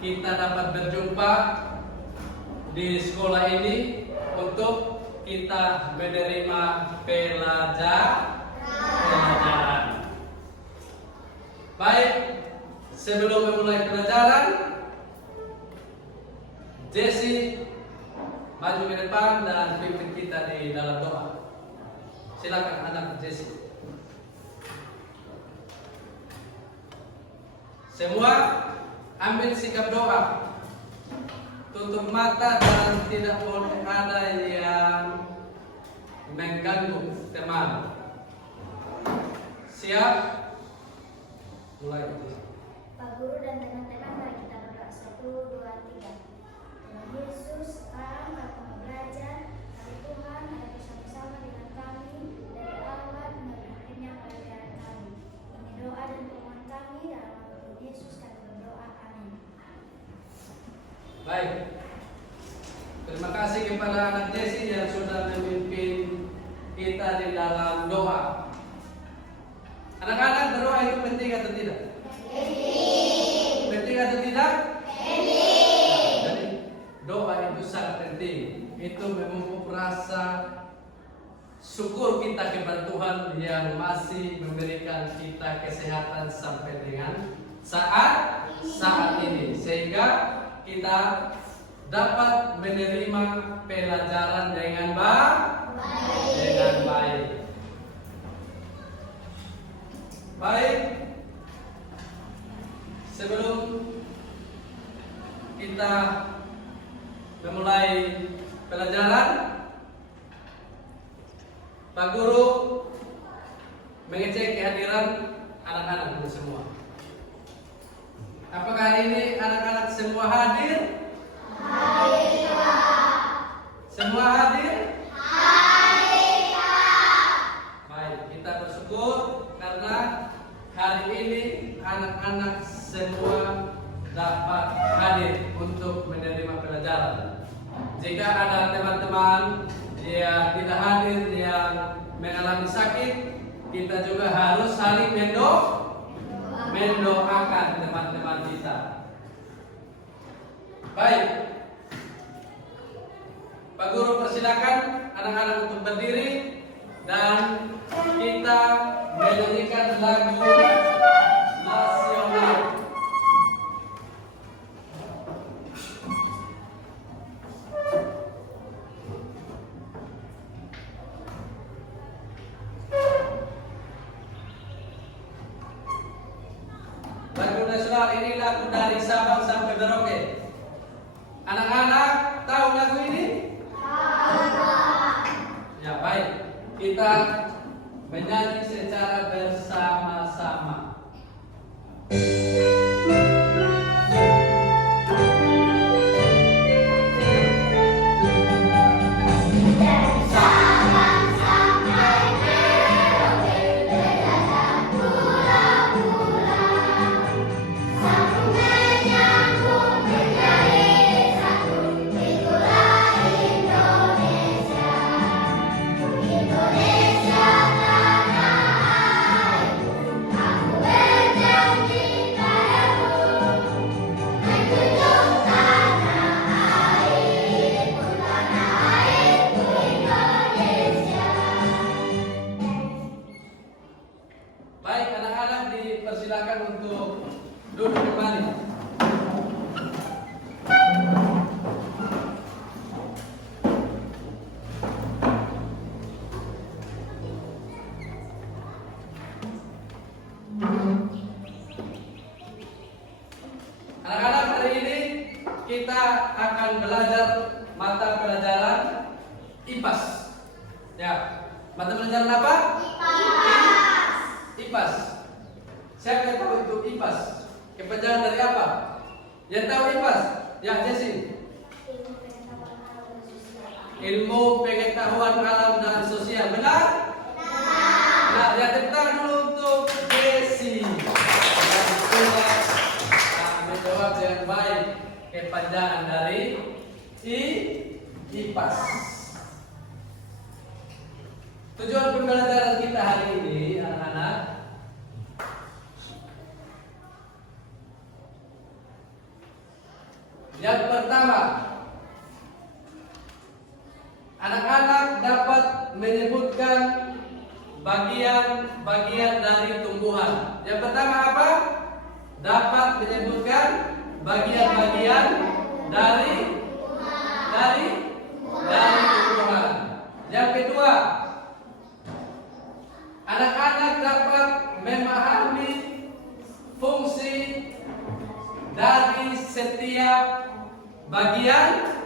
kita dapat berjumpa di sekolah ini untuk kita menerima pelajaran. Baik, sebelum memulai pelajaran, Jesse maju ke depan dan pimpin kita di dalam doa. Silakan anak Jesse. Semua ambil sikap doa. Tutup mata dan tidak boleh ada yang mengganggu teman. Siap? Mulai. Pak Guru dan teman-teman, mari kita berdoa. 1, 2, 3. Tuhan Yesus, sekarang kami mau belajar. Kami Tuhan, ada bersama-sama dengan kami dari awal hingga akhirnya pelajaran kami. Ini doa dan permohonan kami dalam nama Tuhan Yesus kami berdoa. Amin. Baik. Terima kasih kepada anak Jesse yang sudah memimpin kita di dalam doa. Anak-anak, berdoa itu penting atau tidak? Penting. Penting atau tidak? Penting. Jadi doa itu sangat penting. Itu memupuk rasa syukur kita kepada Tuhan yang masih memberikan kita kesehatan sampai dengan saat ini, sehingga kita dapat menerima pelajaran dengan baik. Baik, sebelum kita memulai pelajaran, Pak Guru mengecek kehadiran anak-anak semua. Apakah hari ini anak-anak semua hadir? Hadir, Pak. Semua hadir? Hadir, Pak. Baik, kita bersyukur karena hari ini anak-anak semua dapat hadir untuk menerima pelajaran. Jika ada teman-teman yang tidak hadir, yang mengalami sakit, kita juga harus saling mendoakan teman-teman kita. Baik, Pak Guru persilakan anak-anak untuk berdiri dan kita menyanyikan lagu nasional. Lagu nasional ini lagu dari Sabang sampai Merauke. Anak-anak tahu lagu ini? Ya, baik. Kita menyanyi secara bersama-sama. Baik, anak-anak dipersilakan untuk duduk kembali. Anak-anak, hari ini kita akan belajar mata pelajaran IPAS. Ya, mata pelajaran apa? IPAS. Siapa yang tahu itu IPAS? Kepanjangan dari apa? Yang tahu IPAS? Ya, Jesse. Ilmu pengetahuan alam dan sosial. Benar? Nah, ya, tepuk tangan dulu untuk Jesse. Menjawab dengan baik kepanjangan dari IPAS. Tujuan pembelajaran kita hari ini, anak-anak, Yang pertama, anak-anak dapat menyebutkan bagian-bagian dari tumbuhan. Yang pertama apa? Dapat menyebutkan bagian-bagian dari tumbuhan. Yang kedua, anak-anak dapat memahami fungsi dari setiap bagian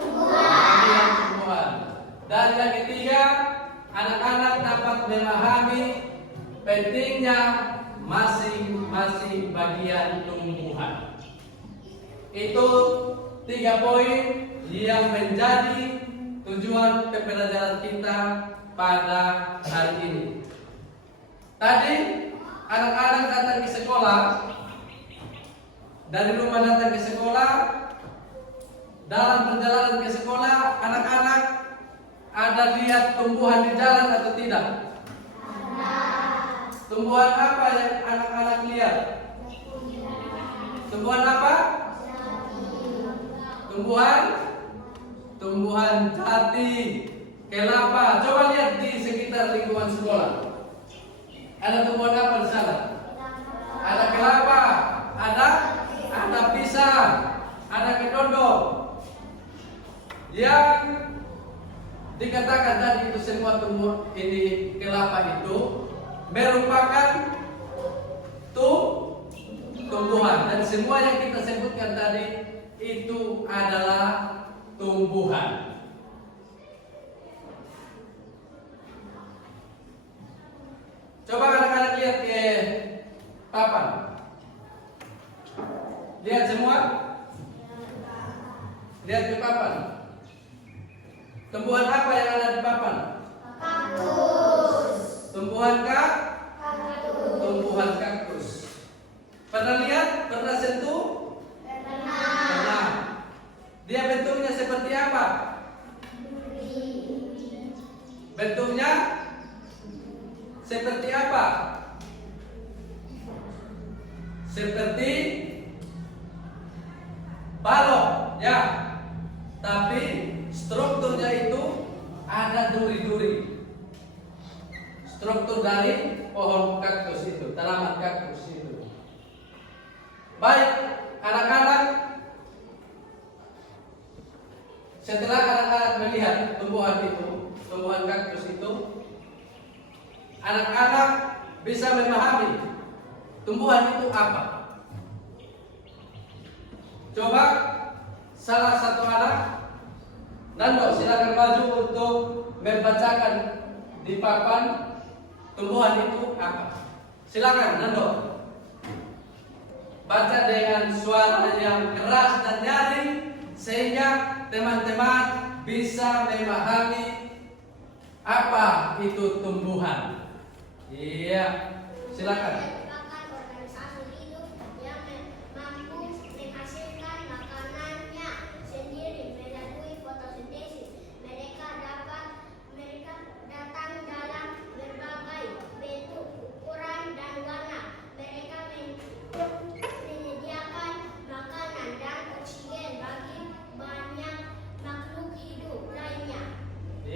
tumbuhan. Dan yang ketiga, anak-anak dapat memahami pentingnya masing-masing bagian tumbuhan. Itu 3 poin yang menjadi tujuan pembelajaran kita pada hari ini. Tadi anak-anak datang ke sekolah, dari rumah datang ke sekolah. Dalam perjalanan ke sekolah, anak-anak ada lihat tumbuhan di jalan atau tidak? Tumbuhan apa yang anak-anak lihat? Tumbuhan apa? Tumbuhan jati, kelapa. Coba lihat di sekitar lingkungan sekolah. Ada tumbuhan apa di sana? Ada kelapa, ada pisang, ada kedondong. Yang dikatakan tadi itu semua tumbuh ini kelapa itu merupakan tumbuhan, dan semua yang kita sebutkan tadi itu adalah tumbuhan. Coba anak-anak lihat ke papan. Lihat semua. Lihat ke papan. Tumbuhan apa yang ada di papan? Kaktus. Tumbuhan kaktus. Pernah lihat? Pernah sentuh? Pernah. Dia bentuknya seperti apa? Bentuknya seperti apa? Seperti balok, ya. Tapi strukturnya itu ada duri-duri. Struktur dari pohon kaktus itu, tanaman kaktus itu. Baik, anak-anak, setelah anak-anak melihat tumbuhan itu, tumbuhan kaktus itu, anak-anak bisa memahami tumbuhan itu apa. Coba salah satu anak, Nando, silakan maju untuk membacakan di papan tumbuhan itu apa. Silakan Nando. Baca dengan suara yang keras dan nyaring sehingga teman-teman bisa memahami apa itu tumbuhan. Iya, silakan.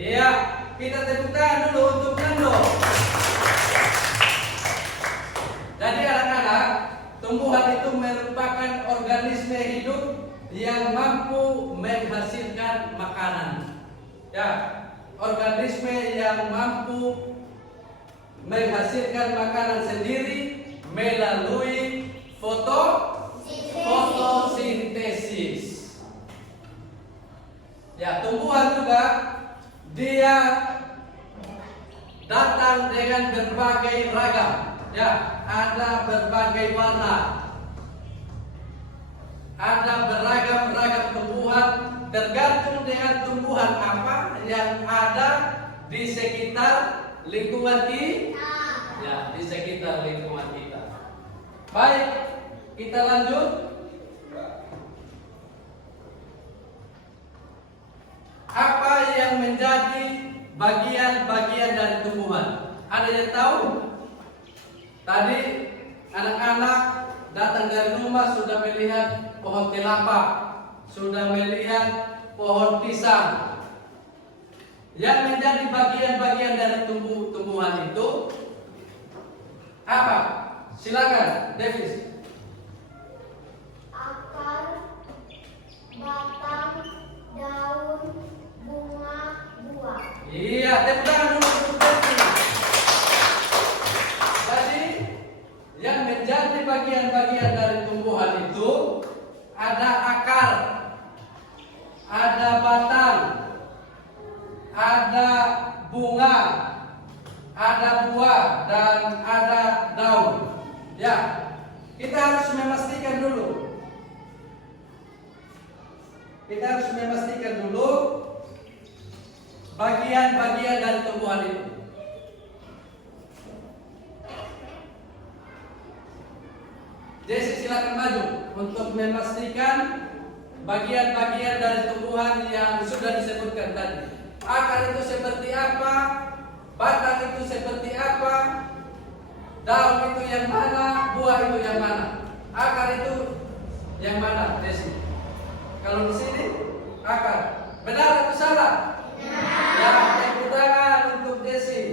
Iya, kita tepuk tangan dulu untuk Nando. Jadi anak-anak, tumbuhan itu merupakan organisme hidup yang mampu menghasilkan makanan. Ya, organisme yang mampu menghasilkan makanan sendiri melalui fotosintesis. Ya, tumbuhan juga dia datang dengan berbagai ragam, ya, ada berbagai warna, ada beragam tumbuhan tergantung dengan tumbuhan apa yang ada di sekitar lingkungan kita, ya, di sekitar lingkungan kita. Baik, kita lanjut. Apa yang menjadi bagian-bagian dari tumbuhan? Ada yang tahu? Tadi anak-anak datang dari rumah sudah melihat pohon kelapa, sudah melihat pohon pisang. Yang menjadi bagian-bagian dari tumbuhan itu apa? Silakan, Davis. Akar, batang, daun, bunga, buah. Iya, tepuk tangan dulu untuk Davis. Jadi, yang menjadi bagian-bagian dari tumbuhan itu ada akar, ada batang, ada bunga, ada buah, dan ada daun. Ya, kita harus memastikan dulu. Kita harus memastikan dulu bagian-bagian dari tumbuhan itu. Jesse, silakan maju untuk memastikan bagian-bagian dari tumbuhan yang sudah disebutkan tadi. Akar itu seperti apa? Batang itu seperti apa? Daun itu yang mana? Buah itu yang mana? Akar itu yang mana, Desi? Kalau di sini akar. Benar atau salah? Ya, tepuk tangan untuk Desi.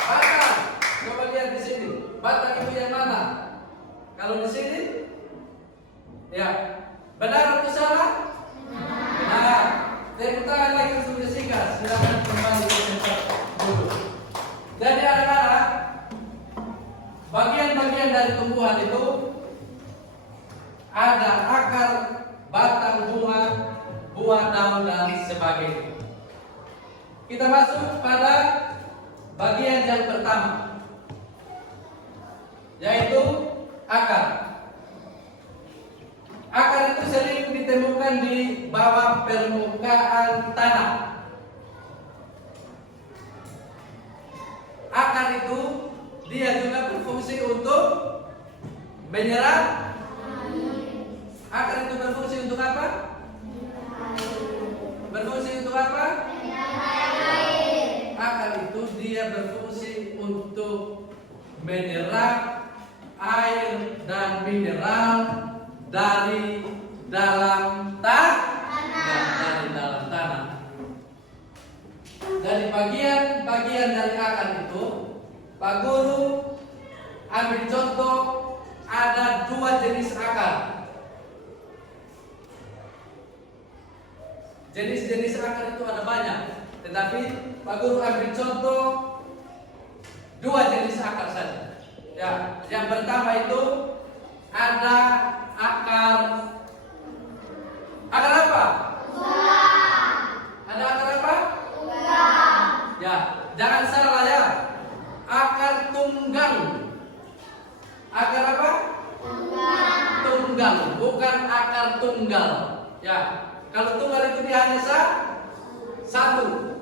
Batang, coba lihat di sini. Batang itu yang mana? Kalau di sini, ya, benar atau salah? Benar. Tepuk tangan lagi untuk Jessica. Silakan kembali ke tempat dulu. Jadi anak-anak, bagian-bagian dari tumbuhan itu ada akar, batang, bunga, buah, daun, dan sebagainya. Kita masuk pada bagian yang pertama, yaitu akar. Akar itu sering ditemukan di bawah permukaan tanah. Akar itu dia juga berfungsi untuk menyerap. Akar itu berfungsi untuk apa? Berfungsi untuk apa? Akar itu dia berfungsi untuk menyerap air dan mineral dari dalam tanah. Dari bagian-bagian dari akar itu, Pak Guru ambil contoh ada 2 jenis akar. Jenis-jenis akar itu ada banyak, tetapi Pak Guru ambil contoh 2 jenis akar saja. Ya, yang pertama itu ada akar apa? Ada akar apa? Ya, jangan salah ya. Akar tunggang. Akar apa? Tunggang, bukan akar tunggal. Ya, kalau tunggal itu dia hanya satu.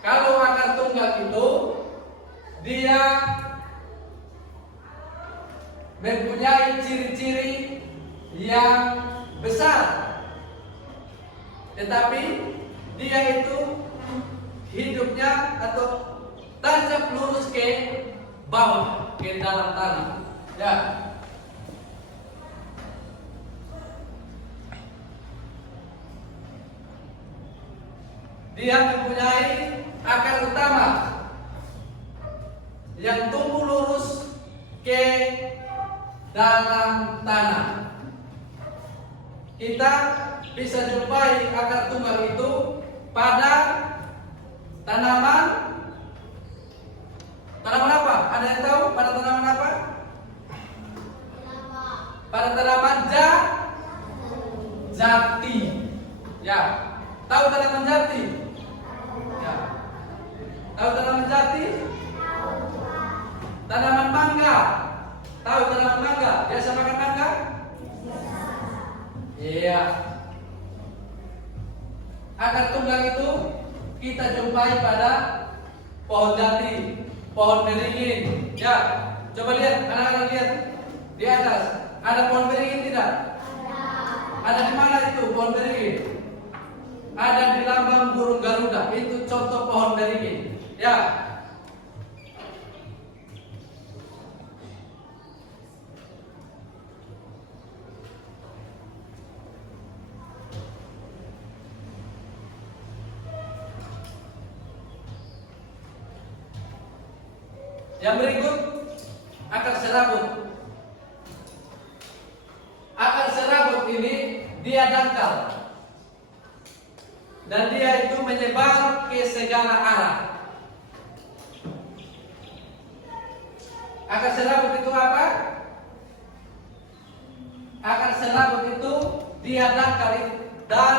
Kalau akar tunggal itu dia mempunyai ciri-ciri yang besar, tetapi dia itu hidupnya atau tancap lurus ke bawah, ke dalam tanah. Ya. Dia mempunyai akar utama yang tumbuh lurus ke dalam tanah. Kita bisa jumpai akar tunggal itu pada tanaman apa? Ada yang tahu pada tanaman apa? Pada tanaman jati. Ya, tahu tanaman jati? Ya. Tahu tanaman jati? Tanaman mangga. Tahu tanaman mangga? Biasa makan mangga? Iya. Akar tunggal itu kita jumpai pada pohon jati, pohon beringin. Ya, coba lihat, anak-anak lihat di atas. Ada pohon beringin tidak? Ada di mana itu pohon beringin? Ada di lambang burung Garuda. Itu contoh pohon beringin. Ya. Yang berikut akar serabut. Akar serabut ini dia dangkal dan dia itu menyebar ke segala arah. Akar serabut itu apa? Akar serabut itu dia dangkal dan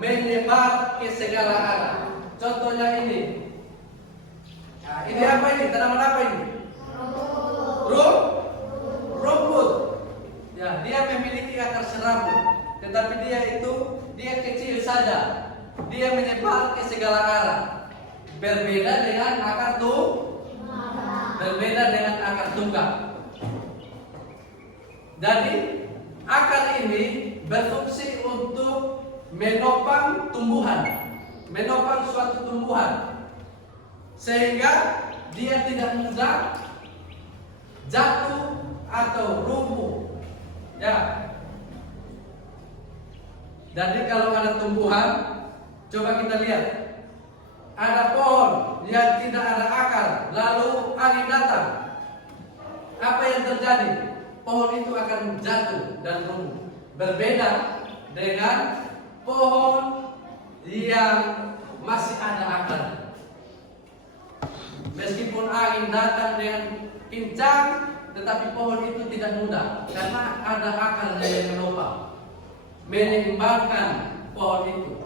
menyebar ke segala arah. Contohnya ini. Nah, ini apa ini? Tanaman apa ini? Rumput. Ya, dia memiliki akar serabut, tetapi dia kecil saja. Dia menyebar ke segala arah. Berbeda dengan akar tunggal. Jadi akar ini berfungsi untuk menopang suatu tumbuhan, sehingga dia tidak mudah jatuh atau lumpuh. Ya. Jadi kalau ada tumbuhan, coba kita lihat. Ada pohon yang tidak ada akar, lalu angin datang. Apa yang terjadi? Pohon itu akan jatuh dan lumpuh. Berbeda dengan pohon yang masih ada akar. Meskipun angin datang dengan kencang, tetapi pohon itu tidak mudah karena ada akarnya yang menopang, menyeimbangkan pohon itu.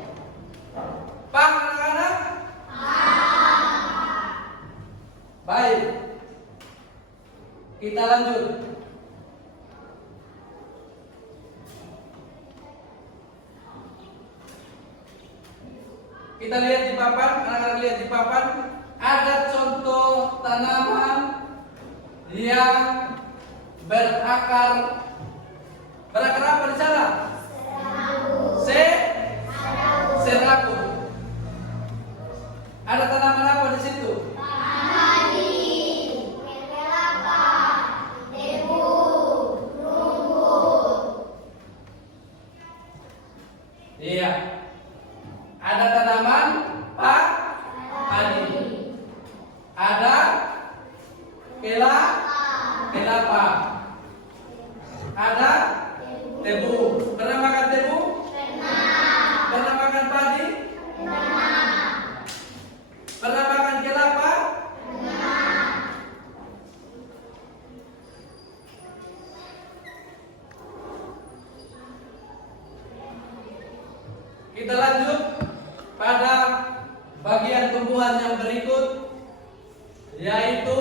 Paham anak-anak? Baik, kita lanjut. Kita lihat di papan, anak-anak lihat di papan, ada contoh tanaman yang berakar apa di sana? Serabut. Ada tanaman apa di situ? Iya. Ada tanaman padi. Ada kelapa. Ada tebu. Pernah makan tebu? Pernah makan padi? Pernah makan kelapa? Kita lanjut pada bagian tumbuhan yang berikut, yaitu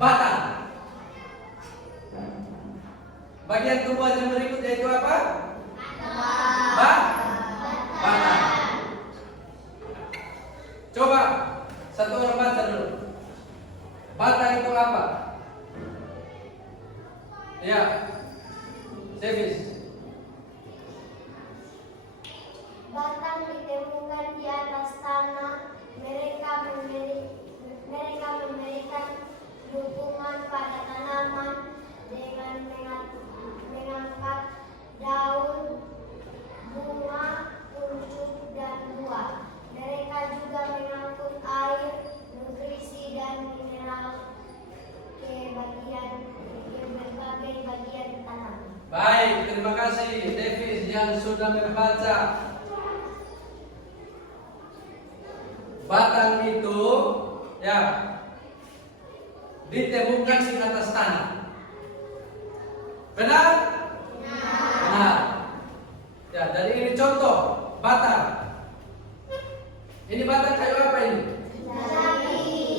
batang. Bagian tumbuhan yang berikut yaitu apa? Batang. Coba satu orang baca dulu. Batang itu apa? Ya, Davis. Batang ditemukan di atas tanah. Mereka memberikan dukungan pada tanaman dengan mengangkat daun, bunga, kuncup, dan buah. Mereka juga mengangkut air, nutrisi, dan mineral ke berbagai bagian tanaman. Baik, terima kasih Davis yang sudah membaca. Batang itu ya ditemukan di atas tanah. Benar? Benar. Ya, jadi ini contoh batang. Ini batang kayu apa ini?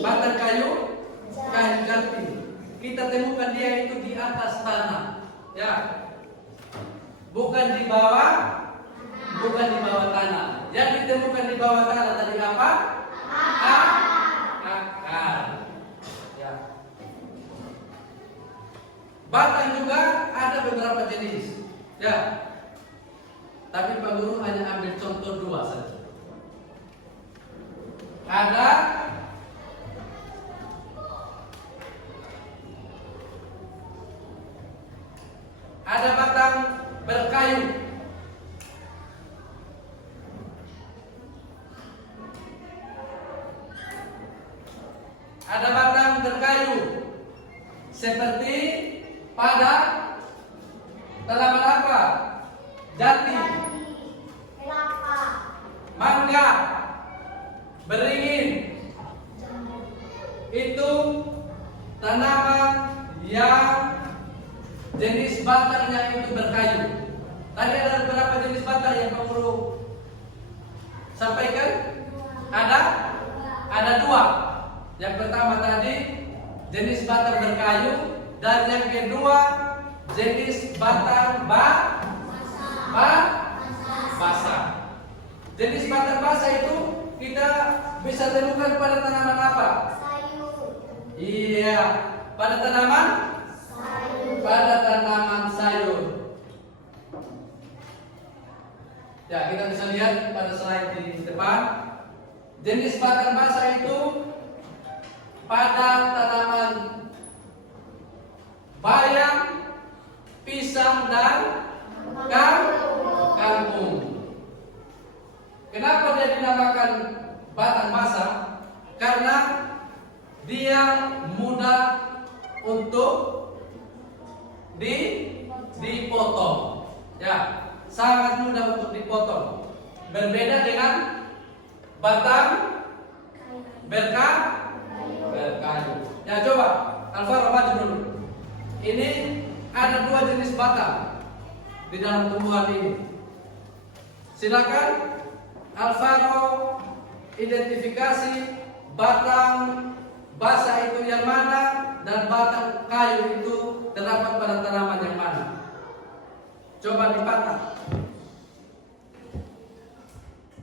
Batang kayu jati. Kita temukan dia itu di atas tanah. Ya. Bukan di bawah tanah. Yang ditemukan di bawah tanah tadi apa? Akar. Ya. Batang juga ada beberapa jenis. Ya. Tapi Pak Guru hanya ambil contoh 2 saja. Ada batang berkayu. seperti pada tanaman apa? Jati, kelapa, mangga, beringin. Itu tanaman yang jenis batangnya itu berkayu. Tadi ada beberapa jenis batang yang Pak Guru sampaikan? Ada dua. Yang pertama tadi jenis batang berkayu, dan yang kedua jenis batang basah. Jenis batang basah itu kita bisa temukan pada tanaman apa? sayur, Iya, pada tanaman sayur. Ya, kita bisa lihat pada slide di depan. Jenis batang basah itu pada tanaman bayam, pisang, dan kangkung. Kenapa dia dinamakan batang basah? Karena dia mudah untuk dipotong. Ya, sangat mudah untuk dipotong. Berbeda dengan batang berkayu. Ya, coba Alvaro maju dulu. Ini ada dua jenis batang di dalam tumbuhan ini. Silakan Alvaro identifikasi batang basah itu yang mana dan batang kayu itu terdapat pada tanaman yang mana. Coba dipatah.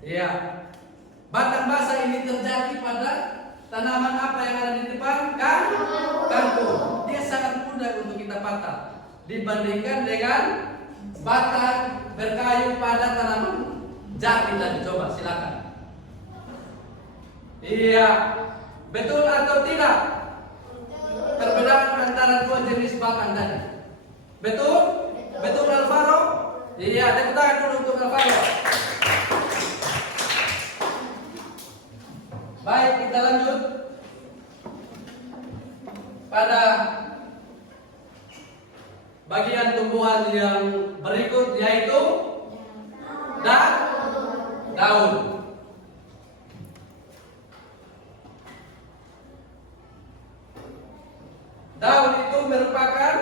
Iya. Batang basah ini terjadi pada tanaman apa yang ada di depan? Kangkung. Dia sangat mudah untuk kita patah dibandingkan dengan batang berkayu pada tanaman jati tadi. Coba silakan. Iya. Betul atau tidak? Perbedaan antara dua jenis batang tadi. Betul? Betul Alvaro? Iya, tepuk tangan dulu untuk Alvaro. Baik, kita lanjut pada bagian tumbuhan yang berikut, yaitu daun. Daun itu merupakan,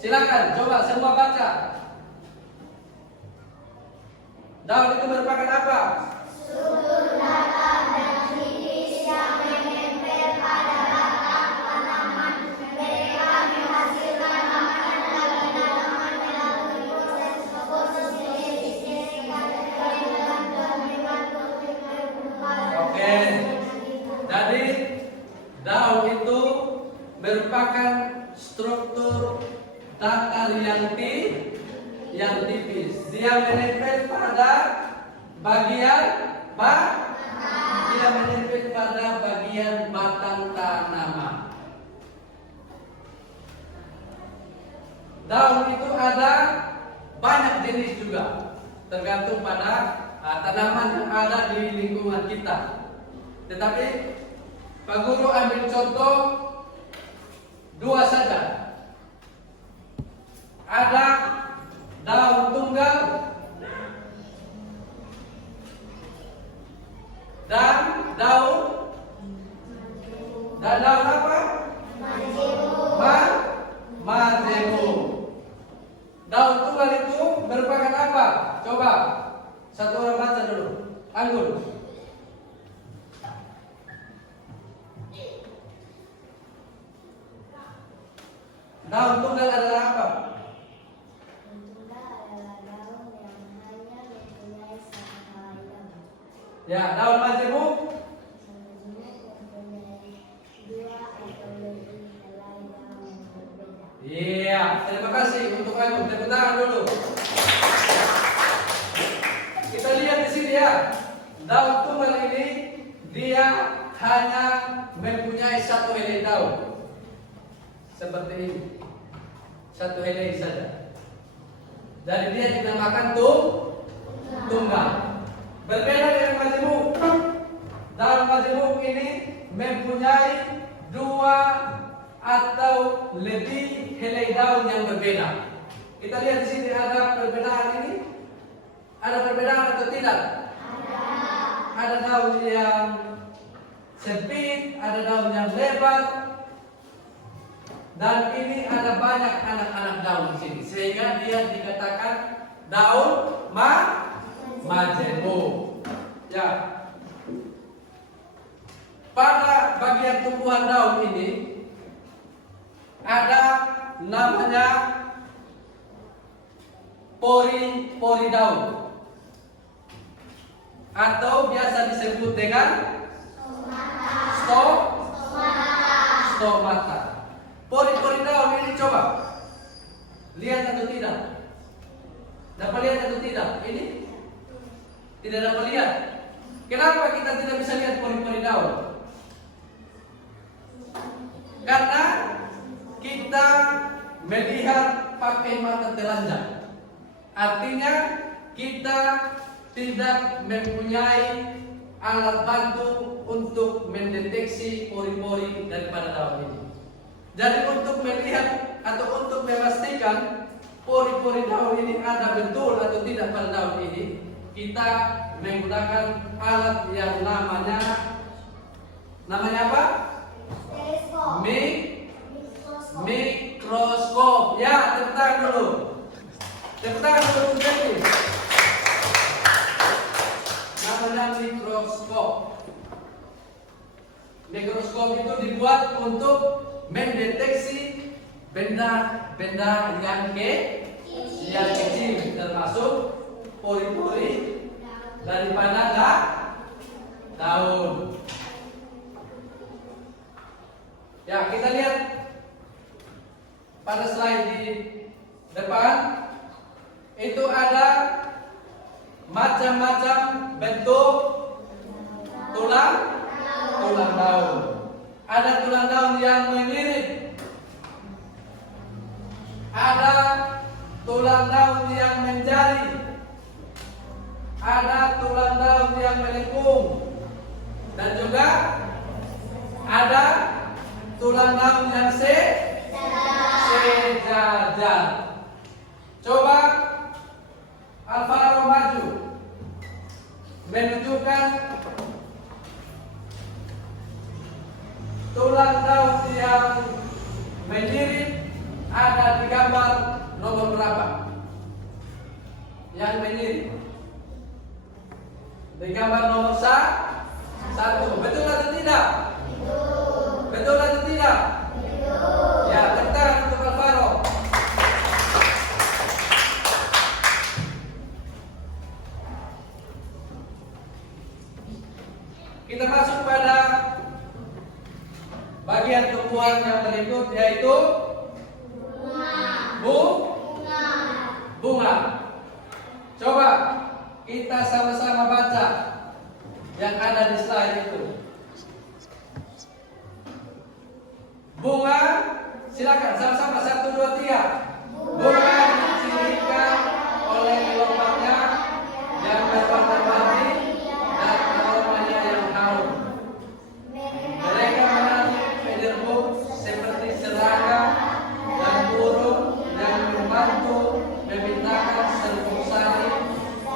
silakan coba semua baca. Daun itu merupakan apa? struktur datar dan tipis yang menempel pada batang tanaman. Mereka menghasilkan makanan bagi tanaman melalui proses fotosintesis dan membantu pertumbuhan. Oke. Jadi daun itu merupakan struktur datar yang tipis. Dia menempel pada bagian batang tanaman. Daun itu ada banyak jenis juga, tergantung pada tanaman yang ada di lingkungan kita. Tetapi Pak Guru ambil contoh dua saja. Ada daun tunggal dan daun apa? Majemuk. Daun tunggal itu merupakan apa? Coba satu orang baca dulu. Anggun. Daun tunggal adalah apa? Tunggal adalah daun yang hanya mempunyai satu helai daun. Ya, daun majemuk. Majemuk mempunyai dua atau lebih helai daun yang berbeda. Iya, terima kasih untuk Anggun. Tepuk tangan dulu. Kita lihat di sini ya. Daun tunggal ini dia hanya mempunyai satu helai daun. Seperti ini. Satu helai saja. Jadi dia dinamakan tunggal. Berbeda dengan majemuk. Daun majemuk ini mempunyai dua daun yang berbeda. Kita lihat di sini ada perbedaan ini. Ada perbedaan atau tidak? Ada daun yang sempit, ada daun yang lebar, dan ini ada banyak anak-anak daun di sini, sehingga dia dikatakan daun majemuk. Ya. Pada bagian tumbuhan daun ini ada namanya pori daun, atau biasa disebut dengan stomata. Pori daun ini coba lihat atau tidak? Dapat lihat atau tidak? Ini tidak dapat lihat. Kenapa kita tidak bisa lihat pori daun? Karena kita melihat pakai mata telanjang. Artinya kita tidak mempunyai alat bantu untuk mendeteksi pori-pori daripada daun ini. Jadi untuk melihat atau untuk memastikan pori-pori daun ini ada betul atau tidak pada daun ini, kita menggunakan alat yang namanya apa? Mikroskop. Ya, tepuk tangan dulu. Tepuk tangan dulu jadi. Namanya mikroskop. Mikroskop itu dibuat untuk mendeteksi benda-benda yang kecil, termasuk pori-pori daripada daun. Ya, kita lihat pada slide di depan itu ada macam-macam bentuk tulang daun. Ada tulang daun yang menyirit, ada tulang daun yang menjari, ada tulang daun yang melengkung, dan juga ada tulang daun yang sejajar. Coba Alvaro maju menunjukkan tulang daun yang menyirit ada di gambar nomor berapa? Yang menyirit di gambar nomor 1. Betul atau tidak? Betul atau tidak? Ya, tepuk tangan untuk Alvaro. Kita masuk pada bagian tumbuhan yang berikut, yaitu bunga. Coba kita sama-sama baca yang ada di slide itu. Bunga, silakan sama-sama 1, 2, 3. Bunga dicirikan oleh gelombangnya yang berwarna-warni dan aromanya yang harum. Mereka menarik pederbuk seperti serangga dan burung yang membantu memindahkan serbuk sari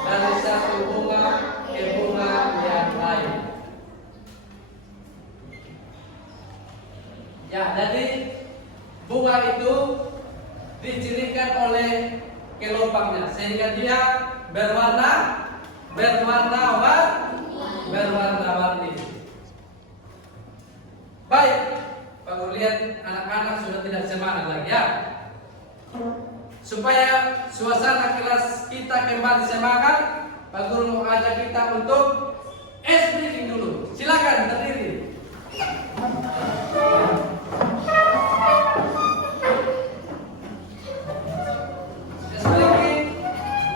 dari satu bunga ke bunga yang lain. Ya, jadi bunga itu dicirikan oleh gelombangnya sehingga dia berwarna-warni. Baik, Pak Guru lihat anak-anak sudah tidak semangat lagi ya. Supaya suasana kelas kita kembali semangat, Pak Guru mau ajak kita untuk ice breaking dulu. Silakan berdiri.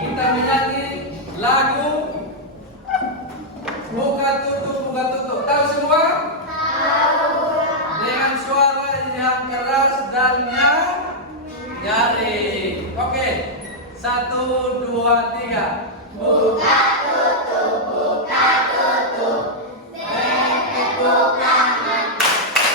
Kita menyanyi lagu Buka Tutup. Tahu semua? Tahu. Dengan suara yang keras dan yang nyaring. Oke. 1, 2, 3. Buka tutup. Benteng buka tutup.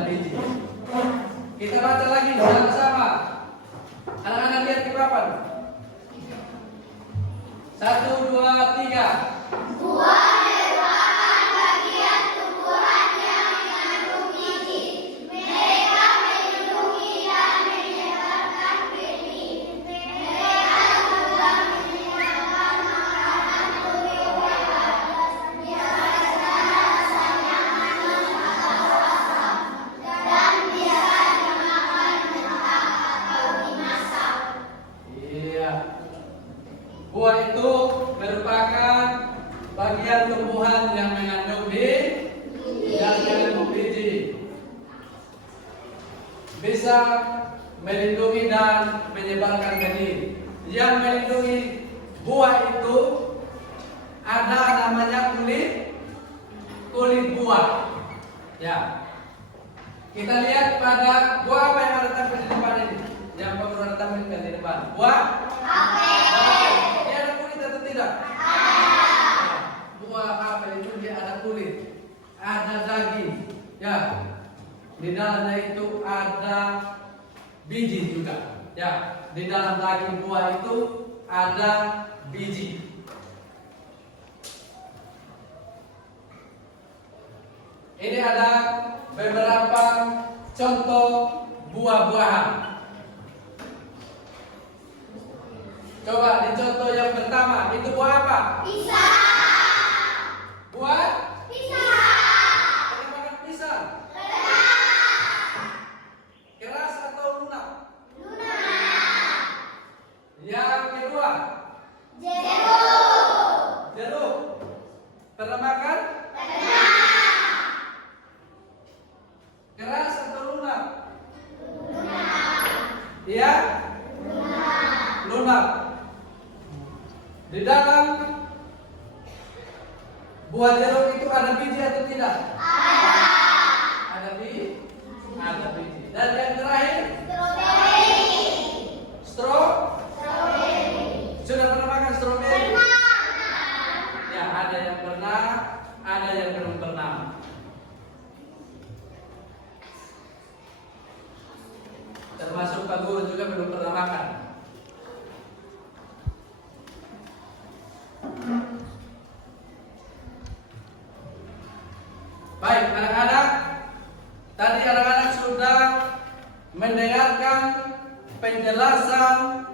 dan biji. Kita baca lagi sama-sama. Anak-anak lihat di papan. 1, 2, 3. Buah merupakan bagian tumbuhan yang mengandung biji. Mereka melindungi dan menyebarkan benih. Mereka juga menyediakan makanan untuk hewan. Biasanya rasanya manis atau asam dan bisa dimakan mentah atau dimasak. Iya. Buah itu merupakan bagian tumbuhan yang mengandung biji. Bisa melindungi dan menyebarkan benih. Yang melindungi buah itu ada namanya kulit buah. Ya. Kita lihat pada buah apa yang ada tampil di depan ini. Yang Pak Guru ada tampilkan di depan. Buah apel. Dia ada kulit atau tidak? Buah apel itu dia ada kulit, ada daging. Ya. Di dalamnya itu ada biji juga. Ya. Di dalam daging buah itu ada biji. Ini ada beberapa contoh buah-buahan. Coba dicontoh yang pertama, itu buah apa? Pisang. Buah? Pisang. Pernah makan pisang? Keras atau lunak? Lunak. Yang kedua, Jeruk. jeruk. Pernah makan? Pernah. Keras atau lunak? Lunak. Iya? Lunak. Lunak. Di dalam buah jeruk itu ada biji atau tidak? Ada. Ada biji. Ada biji. Dan yang terakhir, Stroberi. Stroberi. Sudah pernah makan stroberi? Pernah. Ya, ada yang pernah, ada yang belum pernah. Termasuk Pak Guru juga belum pernah makan. Baik, anak-anak. Tadi anak-anak sudah mendengarkan penjelasan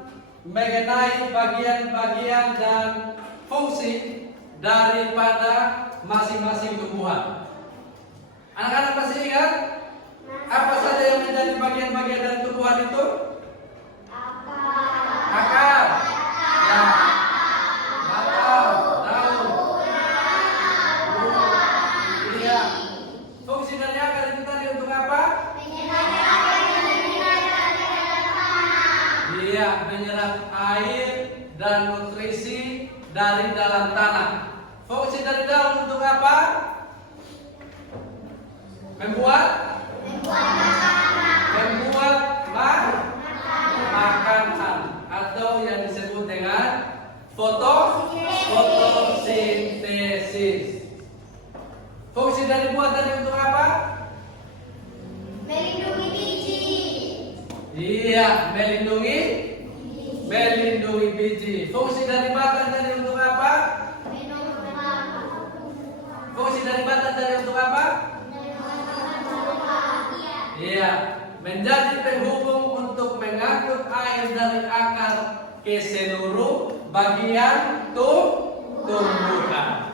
mengenai bagian-bagian dan fungsi daripada masing-masing tumbuhan. Anak-anak masih ingat apa saja yang menjadi bagian-bagian dari tumbuhan itu? Akar. Ya. Batang, daun. Iya. Fungsi dari akar itu tadi untuk apa? Iya, menyerap air dan nutrisi dari dalam tanah. Fungsi dari daun untuk apa? Membuat makanan atau yang disebut dengan fotosintesis. Fungsi dari buah tadi untuk apa? Melindungi biji. Iya, melindungi biji. Fungsi dari batang tadi untuk apa? Fungsi dari batang tadi untuk apa? Iya, menjadi penghubung untuk mengangkut air dari akar ke seluruh bagian tumbuhan.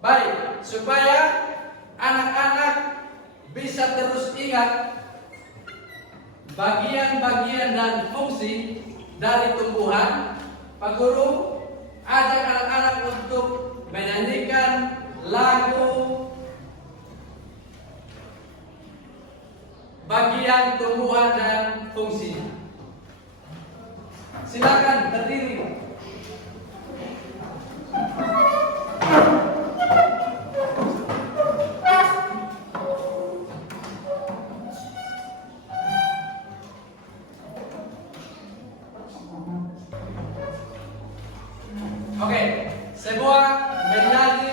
Baik, supaya anak-anak bisa terus ingat bagian-bagian dan fungsi dari tumbuhan, Pak Guru ajak anak-anak untuk menyanyikan lagu bagian tumbuhan dan fungsinya. Silakan berdiri. Oke, sebuah menyanyi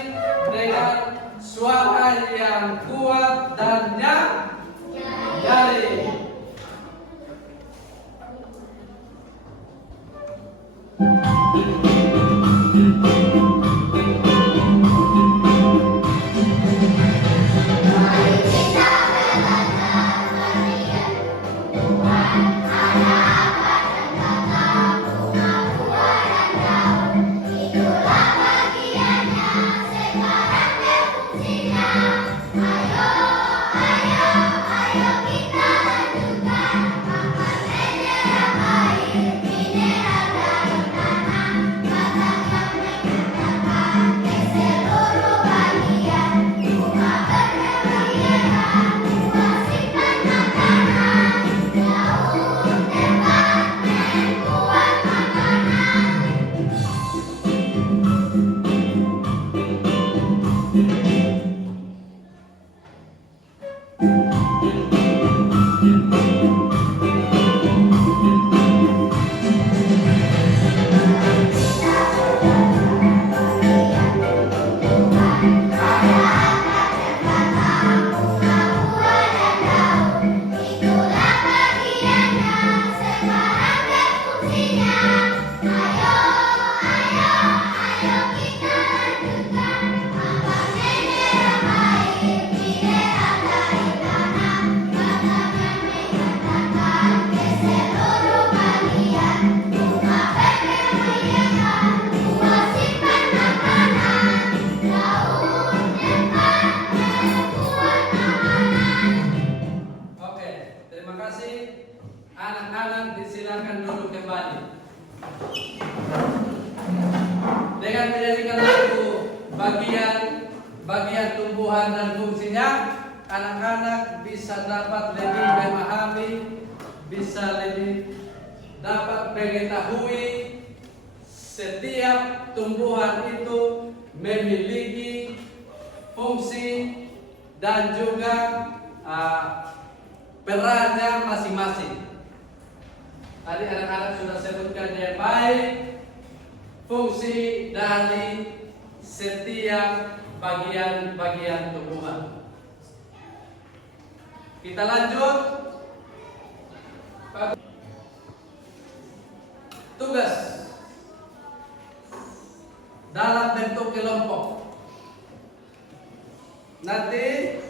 Anak-anak disilakan duduk kembali. Dengan menyanyikan lagu bagian tumbuhan dan fungsinya, anak-anak bisa dapat lebih memahami, bisa lebih dapat mengetahui setiap tumbuhan itu memiliki fungsi dan juga perannya masing-masing. Tadi anak-anak sudah sebutkan dengan baik fungsi dari setiap bagian-bagian tumbuhan. Kita lanjut. Tugas dalam bentuk kelompok. Nanti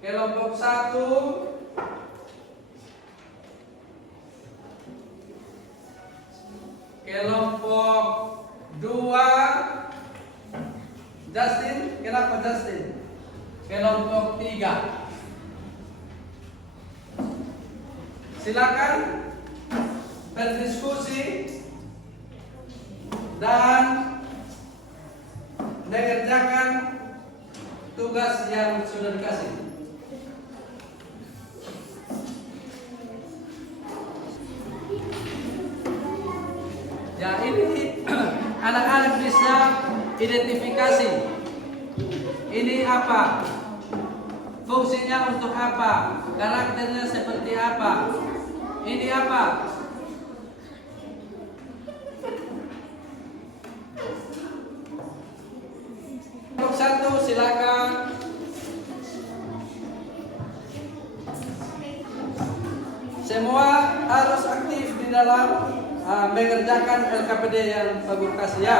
kelompok 1 kelompok 2 Justin, kenapa Justin? Kelompok 3 silakan berdiskusi dan mengerjakan tugas yang sudah dikasih. Ya, ini anak-anak bisa identifikasi. Ini apa? Fungsinya untuk apa? Karakternya seperti apa? Ini apa? Kelompok 1 silakan. Semua harus aktif di dalam mengerjakan LKPD yang Pak kasih ya.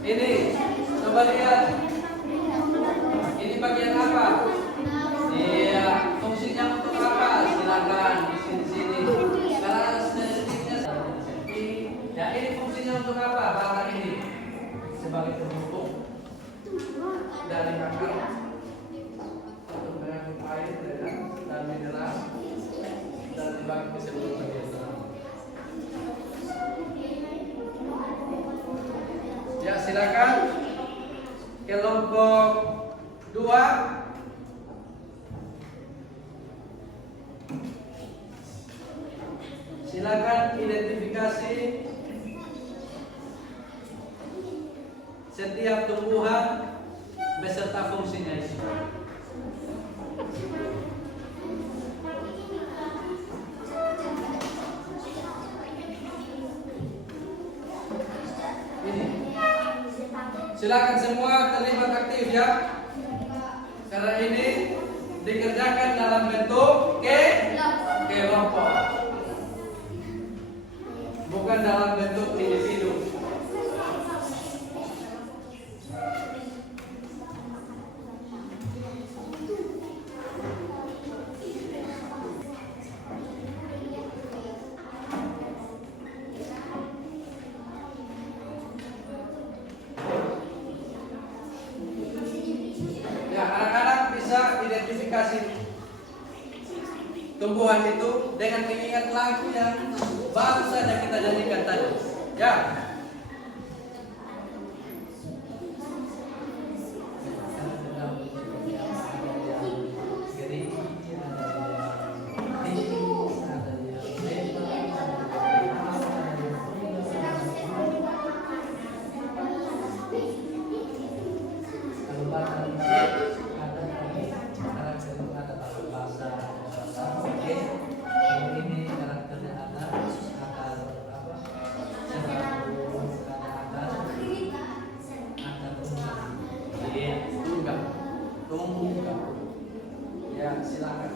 Ini coba lihat. Ini bagian apa? Iya, fungsinya untuk apa? Silakan di sini. Karena sensitifnya ya, ini fungsinya untuk apa? Batang ini sebagai penutup dari akar untuk mengangkut air dan mineral dan dibagi ke seluruh bagian dalam. Ya, silakan kelompok 2. Silakan identifikasi setiap tumbuhan beserta fungsinya itu. Ini. Silakan semua terlibat aktif ya. Karena ini dikerjakan dalam bentuk kelompok. bukan dalam bentuk individu. Ya, anak-anak bisa identifikasi tumbuhan itu dengan mengingat lagu yang baru saja kita nyanyikan tadi. Ya. Ya, silakan.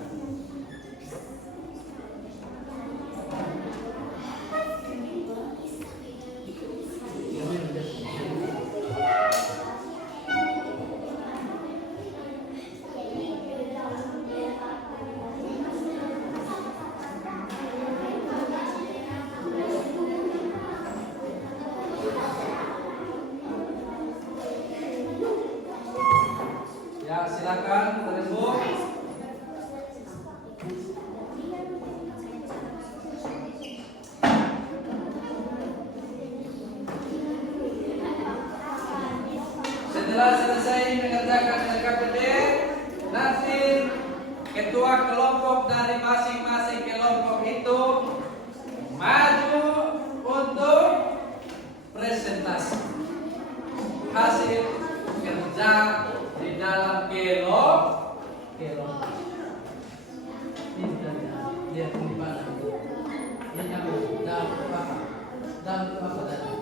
Ya, silakan, Ibu. Setelah selesai mengerjakan LKPD, nanti ketua kelompok dari masing-masing kelompok itu maju untuk presentasi hasil kerja di dalam kelompok. Lihat di mana? Ini kamu dalam apa? Dalam apa tadi?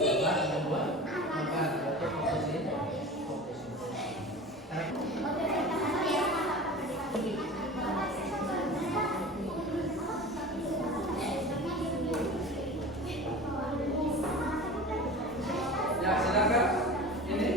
Yang dua, maka itu komposisi. Ya, silakan. Ini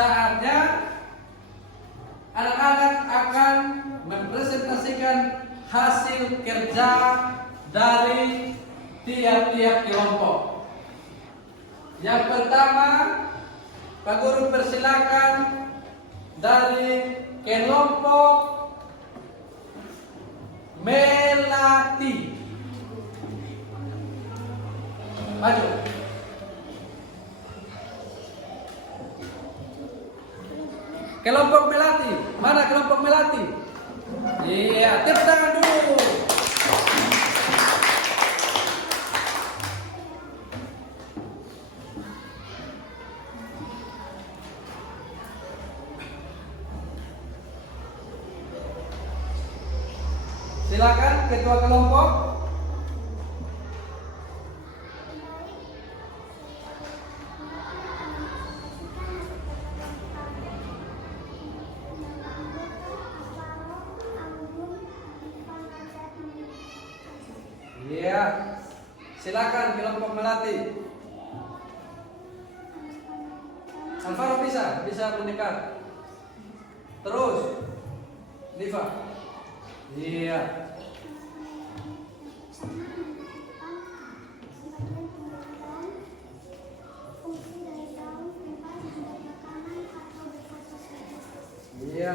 saatnya anak-anak akan mempresentasikan hasil kerja dari tiap-tiap kelompok. Yang pertama, Pak Guru persilakan dari kelompok Melati. Maju. Kelompok Melati. Mana kelompok Melati? Iya, tepuk tangan dulu. Silakan ketua kelompok. Iya. Silakan kelompok Melati. Alvaro bisa mendekat. Terus Diva. Iya. Iya.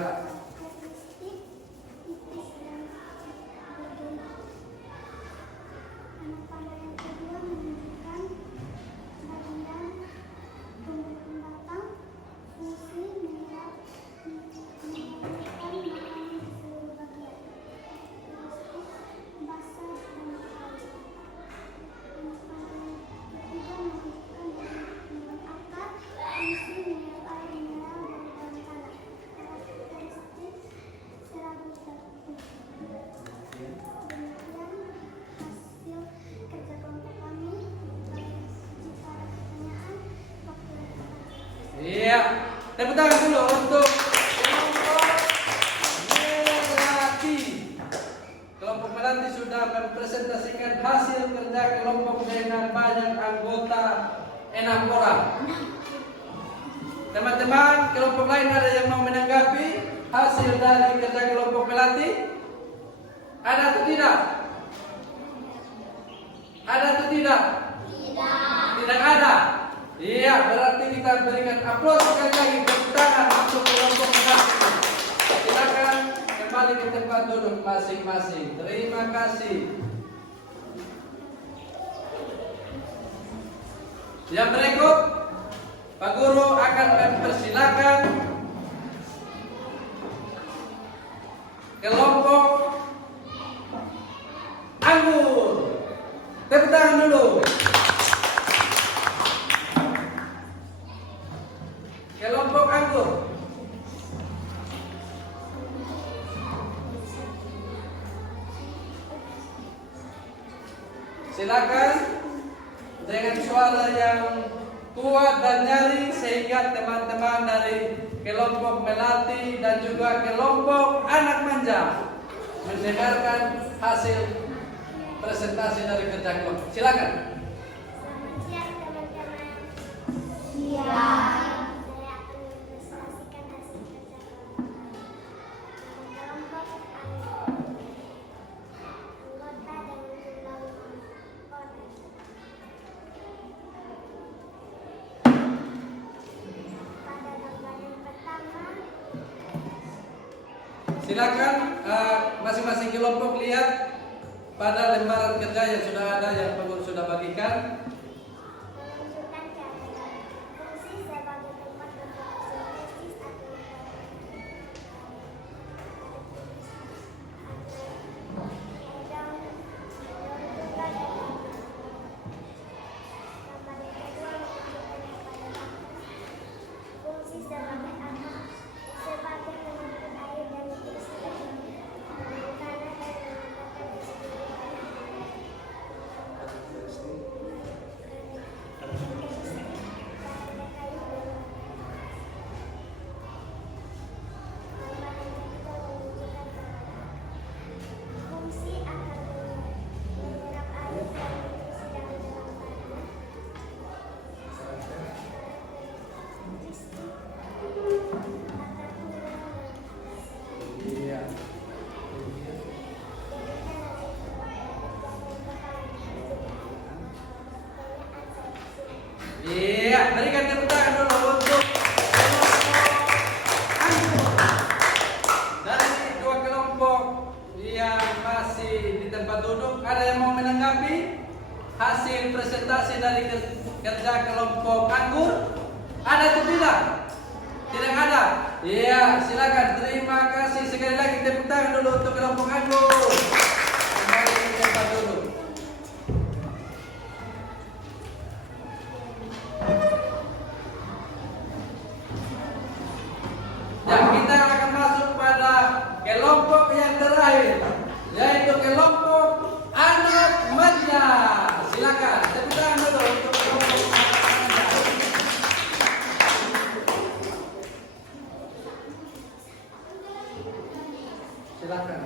Iya, tepuk tangan dulu untuk kelompok Melati. Kelompok Melati sudah mempresentasikan hasil kerja kelompok dengan banyak anggota 6 orang. Teman-teman, kelompok lain ada yang mau menanggapi hasil dari kerja kelompok Melati? Ada atau tidak? Ada atau tidak? Tidak ada. Iya, berarti kita berikan aplaus sekali lagi, tepuk tangan untuk kelompok Melati. Silakan kembali ke tempat duduk masing-masing. Terima kasih. Yang berikut, Pak Guru akan mempersilakan kelompok Anggur. Tepuk tangan dulu. Kelompok Anggur. Silakan dengan suara yang kuat dan nyaring sehingga teman-teman dari kelompok Melati dan juga kelompok Anak Manja mendengarkan hasil presentasi dari kerja kelompok. Silakan. Selamat siang teman-teman. Siang. Silakan masing-masing kelompok lihat pada lembaran kerja yang sudah ada yang Pak Guru sudah bagikan. Menunjukkan keadaan fungsi sebagai tempat berfotosintesis atau fungsi sebagai apa? Sebagai penyedot air dan nutrisi dari tanah dan meningkatkan kesejahteraan. hasil presentasi dari kerja kelompok anggur? Ada atau tidak? Tidak ada. Iya, silakan. Terima kasih sekali lagi, tepuk tangan dulu untuk kelompok anggur. Kembali ke tempat dulu. Dan kita akan masuk pada kelompok yang terakhir, yaitu kelompok anak manja. Silakan, tepuk tangan dulu untuk kelompok anak manja. Silakan.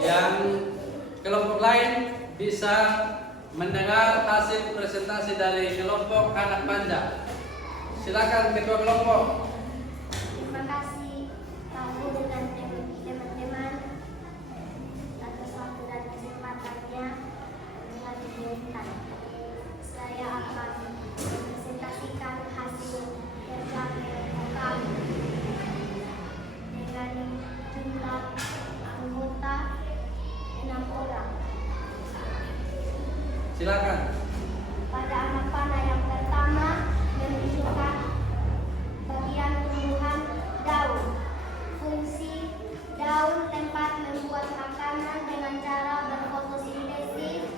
Yang kelompok lain bisa mendengar hasil presentasi dari kelompok anak manja. Silakan ketua kelompok. Terima kasih kamu dengan teman-teman atas waktu dan kesempatannya menghadirkan. Saya akan mempresentasikan hasil kerja kelompok kami dengan jumlah anggota 6 orang. Silakan. Pada anak panah yang pertama menunjukkan bagian tumbuhan daun. Fungsi daun tempat membuat makanan dengan cara berfotosintesis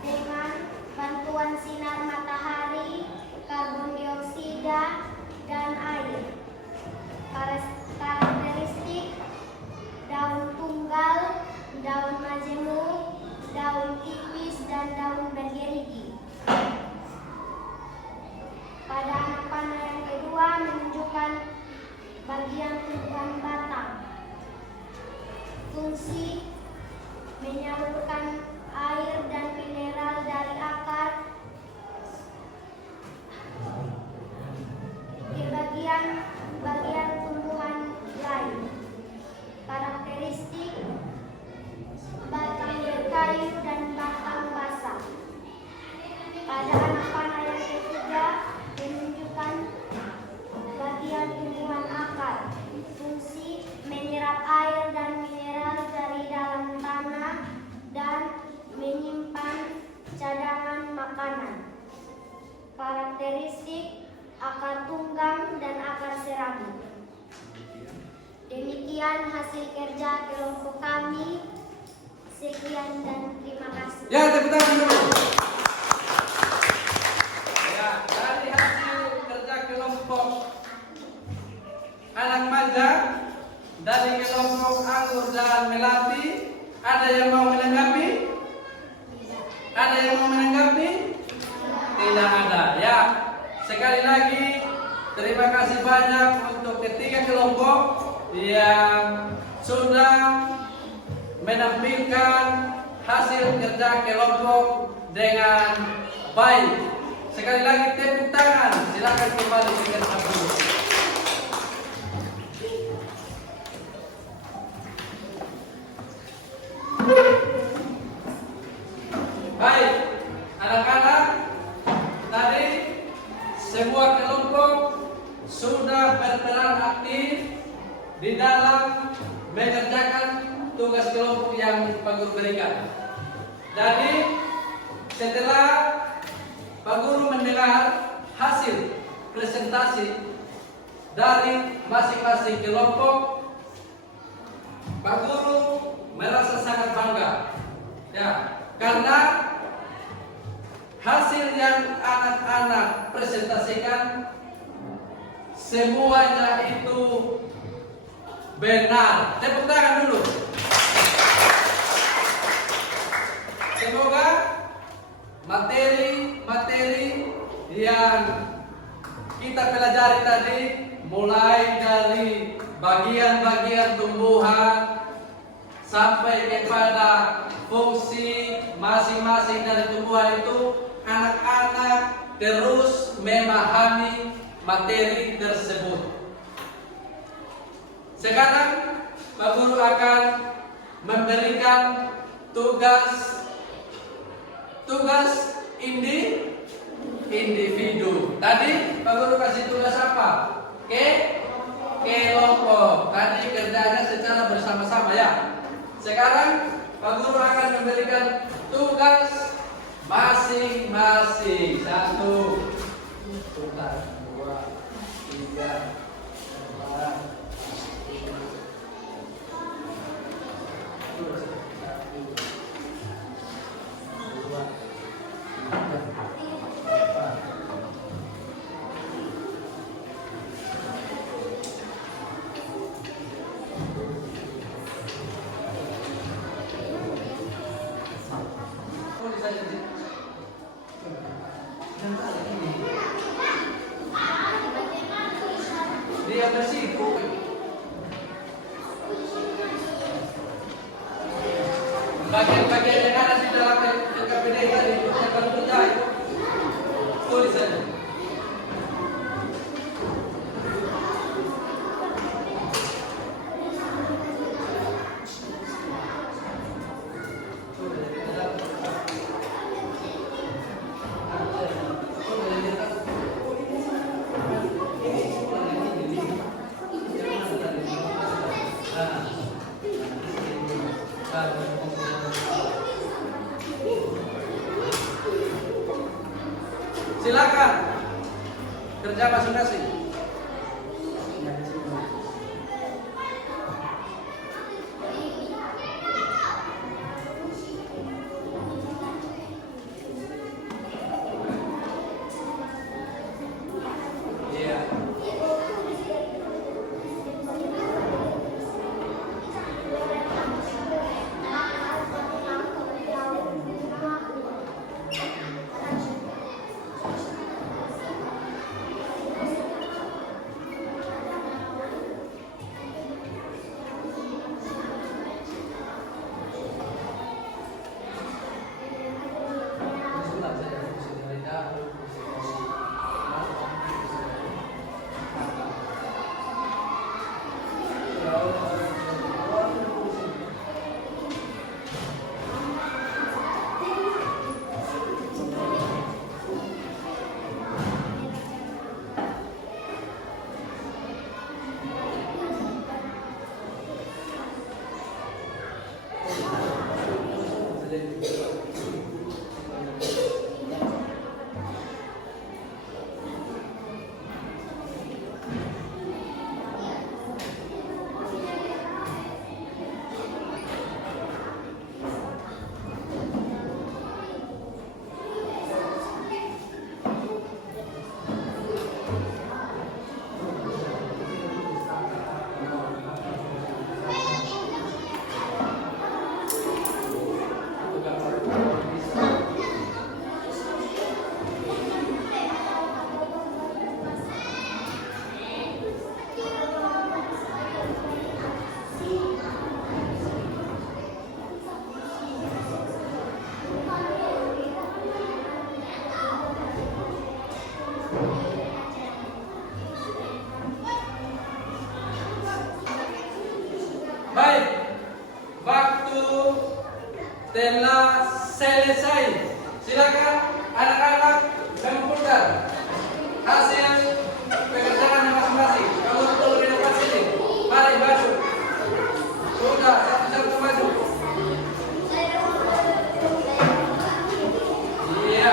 dengan bantuan sinar matahari, karbon dioksida, dan air. Karakteristik daun tunggal, daun majemuk, daun tipis, dan daun bergerigi. Pada anak panah yang kedua menunjukkan bagian tumbuhan batang. Fungsi menyalurkan air dan mineral dari akar ke bagian tumbuhan lain. Karakteristik batang berkayu dan batang basah. Pada anak panah yang ketiga menunjukkan bagian tumbuhan akar. Fungsi menyerap air dan mineral dari dalam tanah dan menyimpan cadangan makanan. Karakteristik akar tunggang dan akar serabut. Demikian hasil kerja kelompok kami. Sekian dan terima kasih. Ya, tepuk tangan dulu. Ya, dari hasil kerja kelompok anak manja, dari kelompok anggur dan melati, ada yang mau menanggapi? Ada yang mau menanggapi? Tidak ada. Ya, sekali lagi terima kasih banyak untuk ketiga kelompok yang sudah menampilkan hasil kerja kelompok dengan baik. Sekali lagi tepuk tangan. Silakan kembali ke tempat dulu. Baik, anak-anak, tadi semua kelompok sudah berperan aktif di dalam mengerjakan tugas kelompok yang Pak Guru berikan. Jadi setelah Pak Guru mendengar hasil presentasi dari masing-masing kelompok, Pak Guru merasa sangat bangga. Ya, karena hasil yang anak-anak presentasikan semuanya itu benar. Tepuk tangan dulu. Semoga materi-materi yang kita pelajari tadi, mulai dari bagian-bagian tumbuhan sampai kepada fungsi masing-masing dari tumbuhan itu, anak-anak terus memahami materi tersebut. Sekarang Pak Guru akan memberikan tugas individu. Tadi Pak Guru kasih tugas apa? Kelompok. Tadi kerjanya secara bersama-sama ya. Sekarang Pak Guru akan memberikan tugas masing-masing. 1, 2, 3, 4, dia bersih. Bagian-bagian yang ada di dalam LKPD tadi yang baru kita itu tulis saja. Silakan kerja masing-masing. Iya. Baik, waktu telah selesai. Silakan anak-anak mengumpulkan hasil pekerjaan masing-masing. Kamu perlu di depan sini. Mari masuk. Sudah, satu-satu maju. Iya.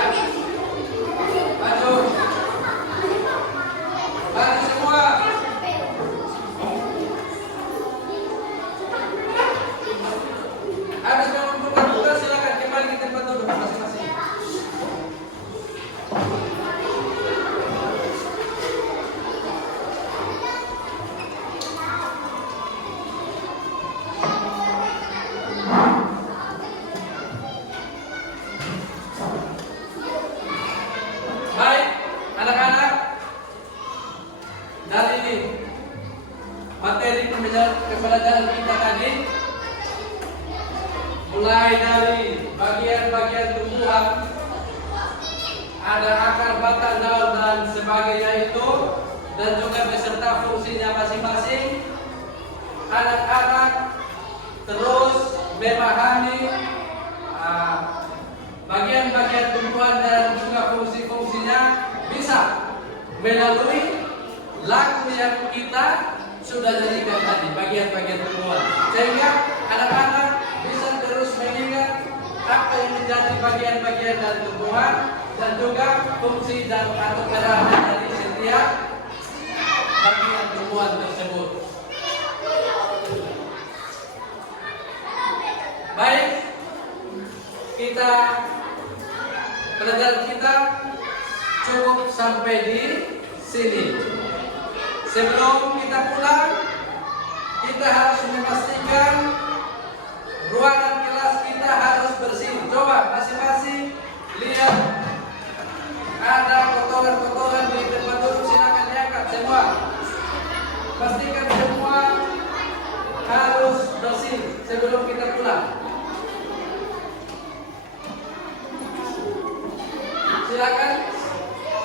Maju. Mari semua. Habis mengumpulkan tugas, silakan kembali ke tempat duduk masing-masing. Baik, anak-anak, dari materi pembelajaran kita tadi, mulai dari bagian-bagian tumbuhan, ada akar, batang, daun dan sebagainya itu, dan juga beserta fungsinya masing-masing. Anak-anak terus memahami bagian-bagian tumbuhan dan juga fungsi-fungsinya bisa melalui lagu yang kita sudah jadikan tadi, bagian-bagian tumbuhan, sehingga anak-anak apa yang menjadi bagian-bagian dari tubuhan dan juga fungsi dan atau peran dari setiap bagian tubuhan tersebut. Baik, kita pelajaran kita cukup sampai di sini. Sebelum kita pulang, kita harus memastikan ruangan kelas kita harus bersih. Coba masing-masing lihat ada kotoran-kotoran di tempat duduk, silakan diangkat semua. Pastikan semua harus bersih sebelum kita pulang. Silakan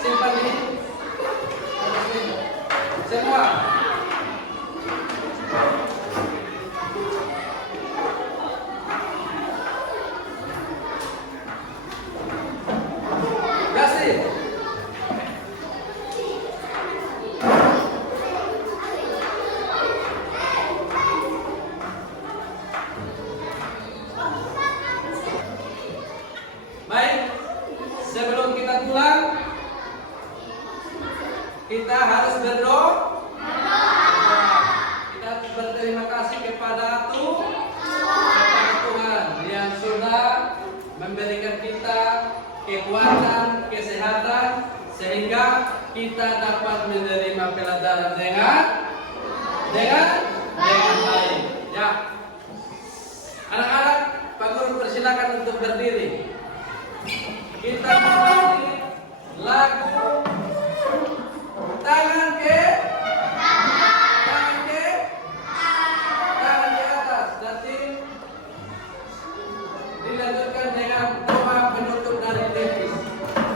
simpan ini semua. Kasih. Baik, sebelum kita pulang, kita harus berdoa. Kita harus berterima kasih kepada Tuhan yang sudah memberikan kita kekuatan, kesehatan, sehingga kita dapat menerima pelajaran dengan baik. Ya, anak-anak, Pak Guru persilakan untuk berdiri. Kita menyanyi lagu tangan ke atas. Nanti dilanjutkan dengan doa penutup dari Davis.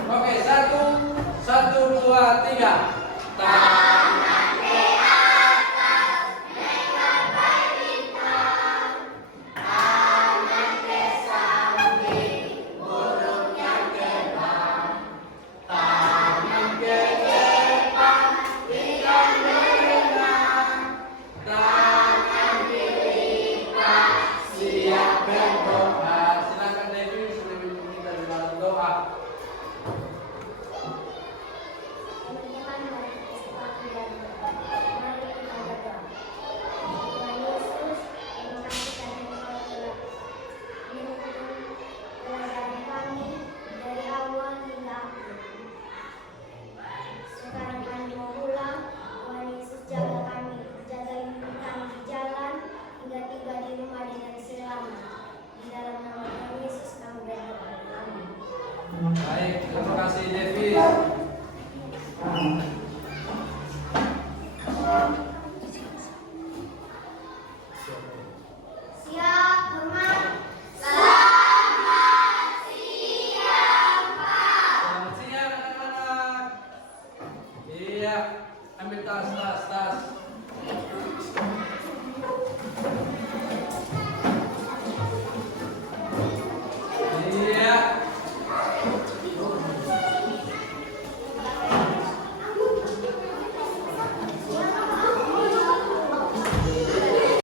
Oke, 1, 2, 3. Tangan ke atas, menggapai bintang. Tangan ke samping, mulutnya ke bawah. Tangan ke depan, tidak berenang. Tangan kiri, siap berdoa. Silakan Devi, sudah kita dalam doa. Teman-teman, mari kita sepakati dan berdoa. Mari kita berdoa. Tuhan Yesus, terima kasih karena Engkau telah menuntun pelajaran kami dari awal hingga akhir. Sekarang kami mau pulang. Tuhan Yesus, jaga kami, jaga lindungi kami di jalan hingga tiba di rumah dengan selamat. Di dalam nama Tuhan Yesus kami berdoa. Amin. Baik, terima kasih Devi.